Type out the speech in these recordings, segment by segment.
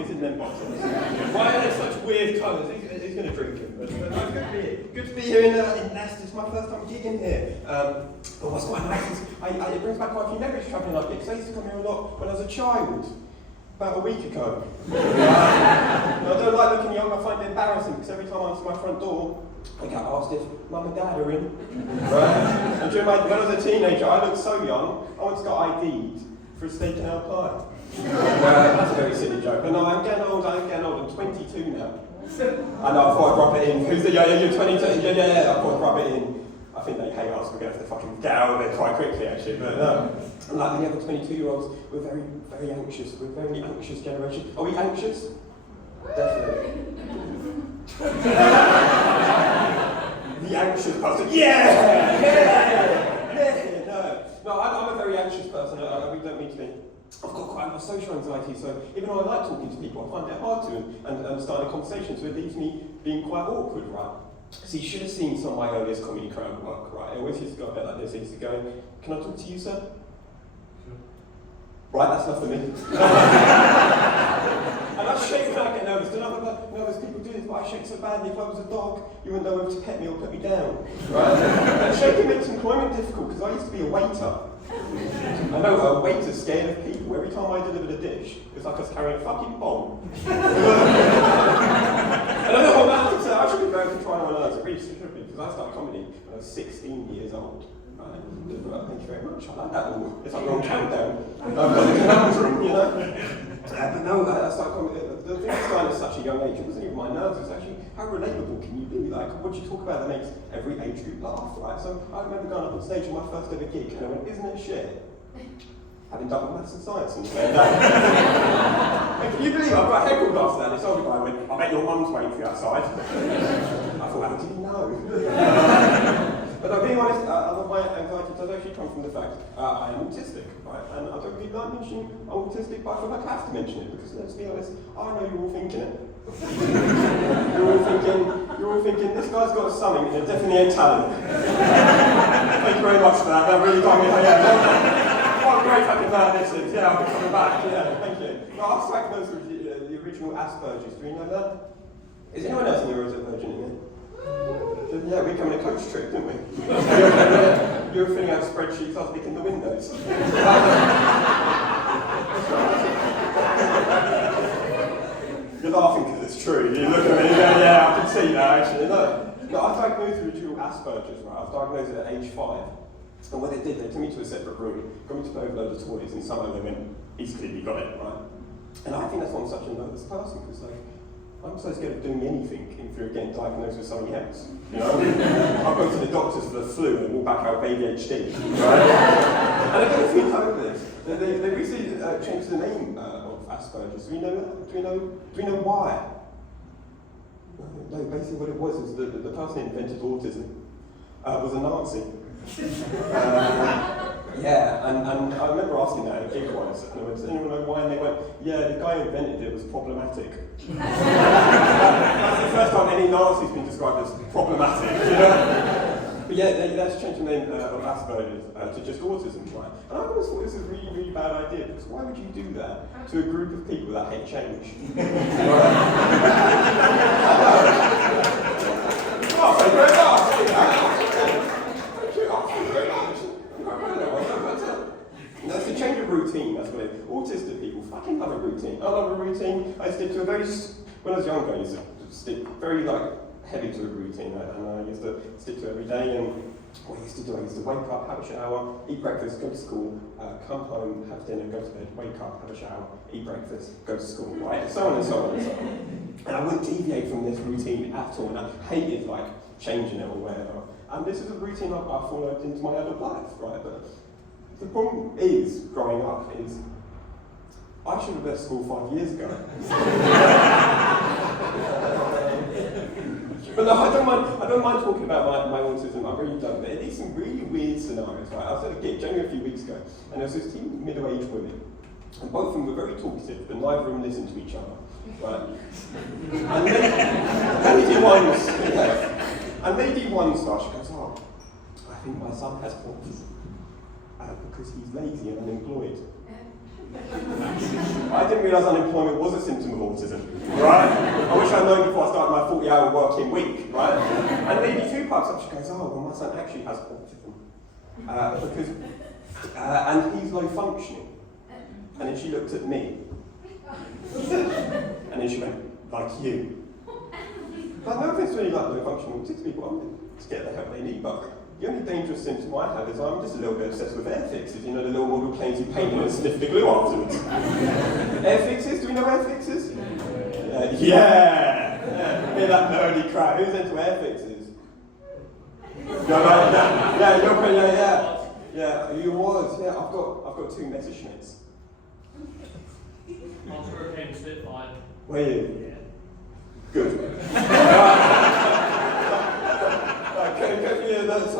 is in them boxes? Why are they such weird colours? Who's going to drink them? But no, good to be here in Leicester. It's my first time gigging here. But what's quite nice is it brings back quite a few memories travelling up here, because I used to come here a lot when I was a child. About a week ago. I don't like looking young, I find it embarrassing, because every time I answer my front door, I get asked if Mum and Dad are in. Right? And when I was a teenager, I looked so young, I once got ID'd for a steak and ale pie. That's a very silly joke, but no, I'm getting old, I'm 22 now. I know, I thought I'd rub it in. Who's the, you're 22? Yeah, I thought I'd rub it in. I think they hate us, we're going to have to fucking get out of it quite quickly actually, but no. Like the other 22-year-olds, we're very, very anxious. We're a very anxious generation. Are we anxious? Definitely. The anxious person. Yeah! No, I'm a very anxious person. We don't mean to be. I've got quite a lot of social anxiety, so even though I like talking to people, I find it hard to and starting a conversation, so it leaves me being quite awkward, right? So you should have seen some of my earliest comedy crowd work, right? I always used to go a bit like this. I used to go, can I talk to you, sir? Sure. Right, that's not for me. And I shake when I get nervous. Don't know nervous people do this, but I shake so badly. If I was a dog, you wouldn't know whether to pet me or put me down. Right? And shaking makes employment difficult, because I used to be a waiter. I know a waiter's scared of people. Every time I delivered a dish, it's like I was carrying a fucking bomb. And I know what that so I should be going to try and learn. It really should be, because I started comedy when I was 16 years old. Right? Thank you very much. I like that one. It's like a long countdown. I've got a conundrum, you know. But no, I started comedy. The thing I started at such a young age, it wasn't even my nerves, it was actually how relatable can you be? Like, what do you talk about that makes every age group laugh, right? So I remember going up on stage on my first ever gig, and I went, isn't it shit? Having done maths and science and saying that. And can you believe I got heckled after that? This older guy went, I bet your mum's waiting for you outside. I thought, how did he know? But being honest, a lot of my anxiety does actually come from the fact I am autistic, right? And I don't really like mentioning I'm autistic, but I feel like I have to mention it, because let's be honest, I know you're all thinking it. You're all thinking, this guy's got something, and it definitely ain't talent. Thank you very much for that, that really got me. What a great fucking man this is. Yeah, I'll be coming back. Yeah, thank you. Well, I was diagnosed with the original Asperger's. Do you know that? Is anyone else in neurodivergent in here? Yeah, we came on a coach trip, didn't we? You were filling out spreadsheets, I was picking the windows. You're laughing because it's true. You look at me, yeah, I can see that actually. No, I was diagnosed with original Asperger's, right? I was diagnosed at age 5. And what they did, they took me to a separate room, got me to play with a load of toys, and somehow they went, he's clearly got it, right? And I think that's why I'm such a nervous person, because like, I'm so scared of doing anything if you're getting diagnosed with something else. You know? I'll go to the doctors for the flu and walk back out with ADHD, right? And I don't know if you know this. They recently changed the name of Asperger's. Do we know that? Do we know why? No, basically what it was the person who invented autism was a Nazi. Yeah, and I remember asking that at a gig once, and I went, does anyone know why? And they went, yeah, the guy who invented it was problematic. That's the first time any Nazi's been described as problematic, you know? But yeah, that's changed the name of Asperger's to just autism, right? And I always thought this was a really, really bad idea, because why would you do that to a group of people that hate change? Oh, so great That's the change of routine, that's what it is. Autistic people fucking love a routine. I love a routine. I stick to a very, when I was younger, I used to stick very heavy to a routine, and I used to stick to it every day. And what I used to do, I used to wake up, have a shower, eat breakfast, go to school, come home, have dinner, go to bed, wake up, have a shower, eat breakfast, go to school, right? So on and so on and so on. And I wouldn't deviate from this routine at all, and I hated changing it or whatever. And this is a routine I've followed into my adult life, right? But the problem is, growing up, is I should have left school 5 years ago. But no, I don't mind talking about my autism, I really don't. But it is some really weird scenarios, right? I was at a gig only a few weeks ago, and there was this team of middle-aged women, and both of them were very talkative, but neither of them listened to each other, right? And lady one starts, she goes, oh, I think my son has autism. Because he's lazy and unemployed. I didn't realise unemployment was a symptom of autism, right? I wish I'd known before I started my 40-hour working week, right? And lady two pipes up, she goes, oh, well, my son actually has autism. And he's low functioning. And then she looked at me. And then she went, like you. But no offense to any like low functioning autistic people, I'm to get the help they need, but the only dangerous symptom I have is I'm just a little bit obsessed with air fixes, you know, the little model planes you paint on and sniff the glue afterwards. Air fixes? Do we know air fixes? Yeah! Hear that nerdy crap. Who's into air fixes? Yeah, you was. Yeah, I've got two Messerschmitts. Hurricane Spitfire. Were you? Yeah. Good. Yeah, that's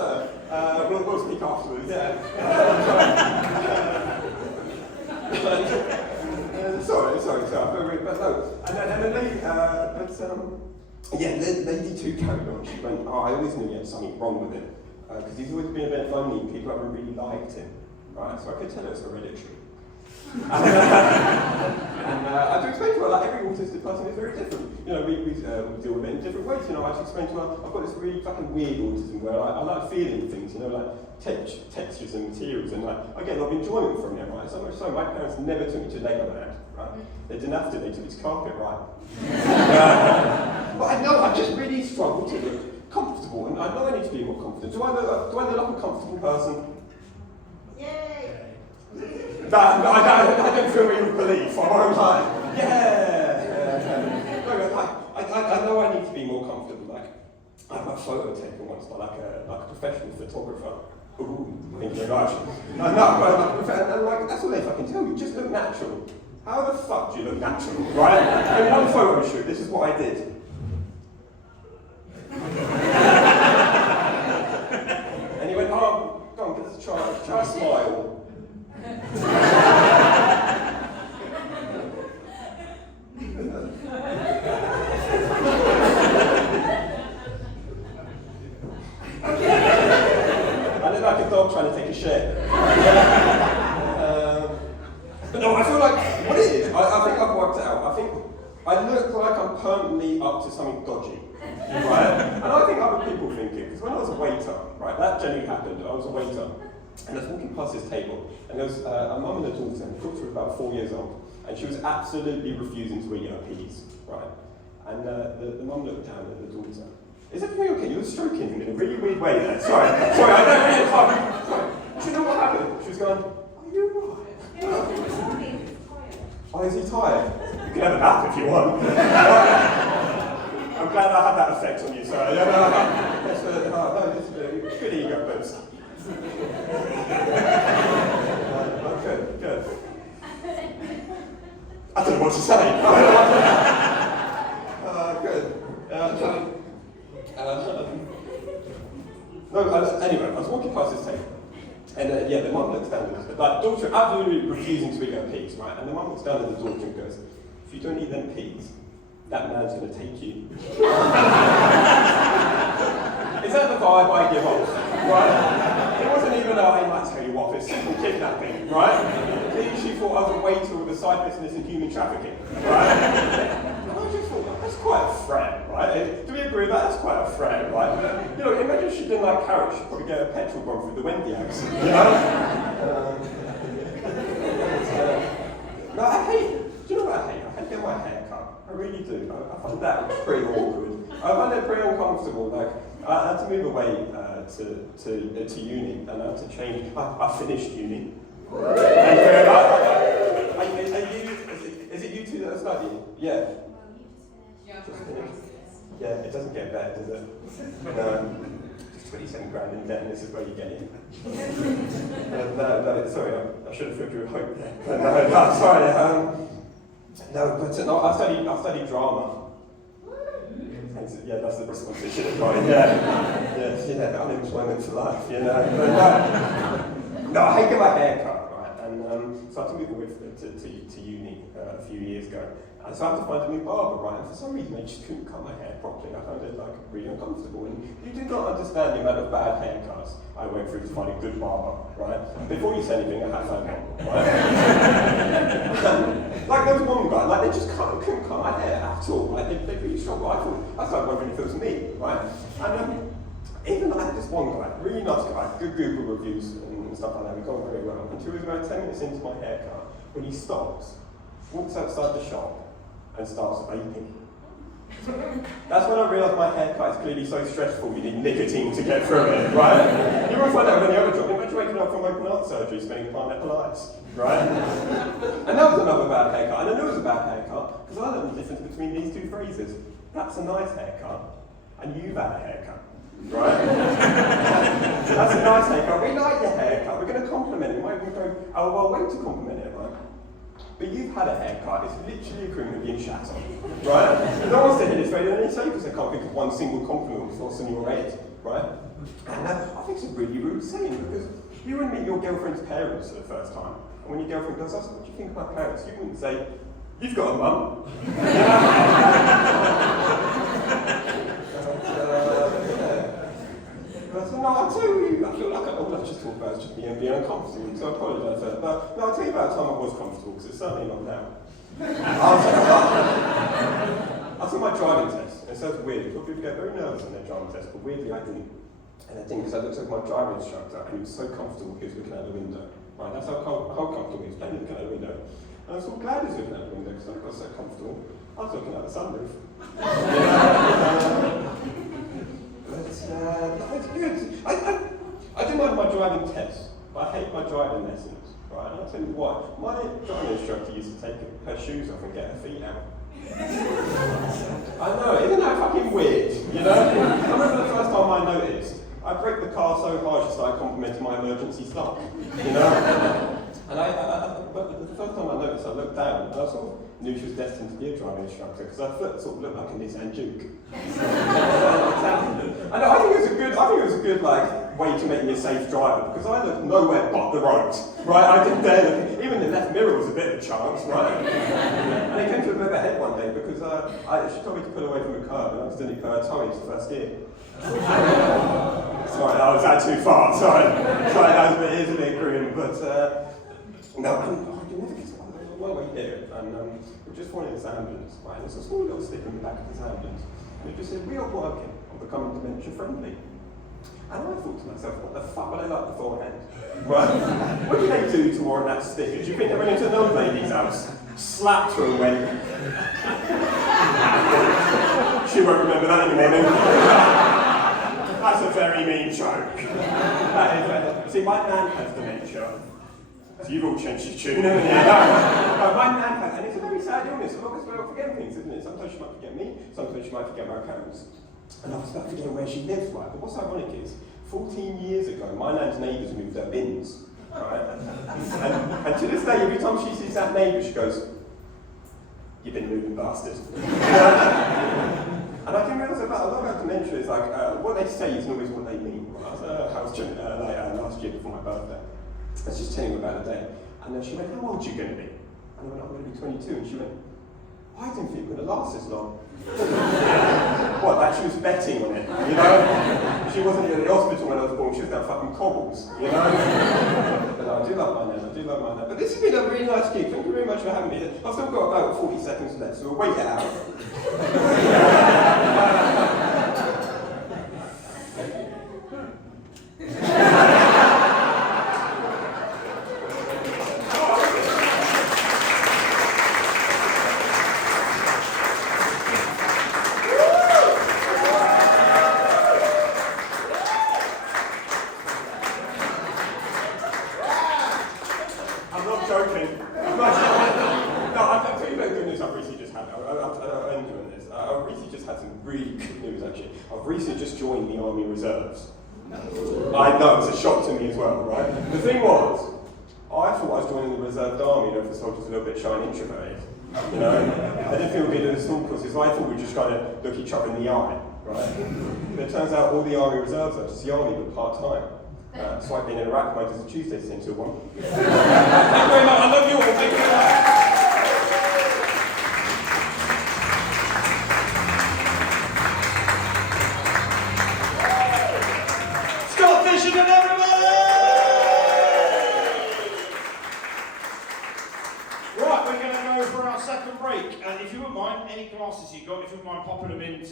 we'll speak afterwards, yeah. Sorry, but no. And then lady two carried on. She went, oh, I always knew he had something wrong with him. Because he's always been a bit lonely and people haven't really liked him. Right, so I could tell it's hereditary. And I had to explain to her, like, every autistic person is very different. You know, we deal with it in different ways. You know, I had to explain to her, I've got this really fucking weird autism where I like feeling things, you know, like textures and materials, and like, I get a lot of enjoyment from it, right? So much so, my parents never took me to Legoland, right? They didn't have to, they took me to carpet, right? But I know, I just really struggle to look comfortable, and I know I need to be more confident. Do I look like a comfortable person? Yay! I don't feel any relief, I won't lie. I know I need to be more comfortable. Like, I had my photo taken once by like a professional photographer. Ooh, thank you very much. And that's all they fucking tell you, just look natural. How the fuck do you look natural, right? In one photo shoot, this is what I did. And he went, oh, go on, let's try a smile. I look like a dog trying to take a shit. But no, I feel like, what it is, I think I've worked it out. I think I look like I'm permanently up to something dodgy, right? And I think other people think it, because when I was a waiter, right, that genuinely happened. I was a waiter, and I was walking past this table, and there was a mum and a daughter, and the daughter was about 4 years old, and she was absolutely refusing to eat her peas, right? And the mum looked down at the daughter. Is everything okay? You were stroking him in a really weird way there. Sorry, I don't really sorry. Do you know what happened? She was going, are you alright? Oh, is he tired? You can have a nap if you want. I'm glad I had that effect on you, sorry. No, this is a good ego boost. Good. I don't know what to say. Good. Anyway, I was walking past this table, and the mum looks down at us, but like, daughter absolutely refusing to eat her peas, right? And the mum looks down at the daughter and goes, if you don't eat them peas, that man's going to take you. Is that the vibe I give off, right? It wasn't even I might tell you what, it's simple kidnapping, right? She thought I was a waiter with a side business in human trafficking, right? And I just thought, that's quite a threat, right? Do we agree with that? That's quite a threat, right? You know, imagine if she didn't like carrots, she'd probably get a petrol bomb through the Wendy axe, you know? No, I hate, do you know what I hate? I hate getting my hair cut. I really do. I find that pretty awkward. I find it pretty uncomfortable. Like, I had to move away to uni, and I had to change. I finished uni. Is it you two that are studying? Yeah. Just finished. Yeah, it doesn't get better, does it? Just 27 grand in debt, and this is where you get in. Sorry, I should have filled you with hope there. Sorry. I studied drama. Yeah, that's the response I should have got. Yeah, unemployment for life, you know. No, I hate getting my hair cut, right? And so I had to move away to uni a few years ago. And so I had to find a new barber, right? And for some reason, they just couldn't cut my hair properly. I found it like really uncomfortable. And you do not understand the amount of bad haircuts I went through to find a good barber, right? Before you say anything, I had to find one, right? Like there was one guy, like they just couldn't cut my hair at all. Like they really struggled. I started wondering if it was me, right? And even like this one guy, really nice guy, good Google reviews and stuff like that. We got on very well. Until he was about 10 minutes into my haircut, when he stops, walks outside the shop, and starts vaping. That's when I realised my haircut is clearly so stressful you need nicotine to get through it, right? You won't find out with any other job. Imagine waking up from open heart surgery smelling pineapple ice, right? And that was another bad haircut. And I knew it was a bad haircut because I learned the difference between these two phrases. That's a nice haircut, and you've had a haircut, right? That's a nice haircut. We like your haircut. We're going to compliment it. We might even go, oh, well, wait to compliment it, right? But you've had a haircut, it's literally equivalent to being shat on, right? No one's taking this straight in any say because they can't think of one single compliment before it's in your head, right? And I think it's a really rude saying because you wouldn't meet your girlfriend's parents for the first time. And when your girlfriend goes, what do you think of my parents? You wouldn't say, you've got a mum. No, I'll tell you, I feel like all I've just talked about is just being uncomfortable, so I apologise for that. But no, I'll tell you about a time I was comfortable, because it's certainly not now. I took my driving test, and it sounds weird, because people get very nervous on their driving test, but weirdly I didn't. And I think because I looked at my driving instructor, and he was so comfortable he was looking out the window. Right, that's how comfortable he was, plainly looking out the window. And I was so glad he was looking out the window, because I got so comfortable, I was looking out the sunroof. But it's good. I do mind my driving test, but I hate my driving lessons, right? And I'll tell you what, my driving instructor used to take her shoes off and get her feet out. I know, isn't that fucking weird, you know? I remember the first time I noticed, I braked the car so hard she started complimenting my emergency start, you know? And but the first time I noticed, I looked down and I sort of knew she was destined to be a driving instructor because her foot sort of looked like a Nissan Juke. And I think it was a good like way to make me a safe driver because I looked nowhere but the road, right? I didn't dare look, even the left mirror was a bit of a chance, right? And it came to a bit of a head one day because she told me to pull away from the curb and I accidentally put her toe into first gear. Sorry, that was that too far, sorry, that is a bit grim, but no, I can never get to one way here, and we're just following this ambulance, right? And there's a small little sticker in the back of this ambulance, and it just said, we are working on becoming dementia friendly. And I thought to myself, what the fuck would I like beforehand? Right? What do they do to warrant that sticker? Do you think they went into an old lady's house, slapped her and went, she won't remember that in the morning. That's a very mean joke. That is, see, my nan has dementia. So you've all changed your tune, haven't you? No, my nan has, and it's a very sad illness. I'm always well forgetting things, isn't it? Sometimes she might forget me, sometimes she might forget my parents. And I was about forgetting where she lives, right? But what's ironic is, 14 years ago, my nan's neighbours moved her bins, right? And to this day, every time she sees that neighbour, she goes, "You've been moving, bastard." And I can realise a lot about dementia is like, what they say isn't always what they mean. I was at her house last year before my birthday. I was just telling her about the day. And then she went, how old are you going to be? And I went, I'm going to be 22. And she went, I didn't think it would last this long. What, like she was betting on it, you know? She wasn't in the hospital when I was born, she was down fucking cobbles, you know? But no, I do love my nan, But this has been a really nice gig, thank you very much for having me. I've still got about 40 seconds left, so we'll wait it out. I've recently just joined the Army Reserves. I know, it's a shock to me as well, right? The thing was, I thought I was joining the Reserved Army, you know, for soldiers a little bit shy and introverted. You know? I didn't feel good at the small courses, so I thought we'd just kind of look each other in the eye, right? But it turns out all the Army Reserves are just the Army, but part-time. So I've been in Iraq, I did a Tuesday stint till 1. Thank you very much, I love you all, thank you very much. Right, we're going to go for our second break. And if you wouldn't mind, any glasses you've got, if you wouldn't mind popping them into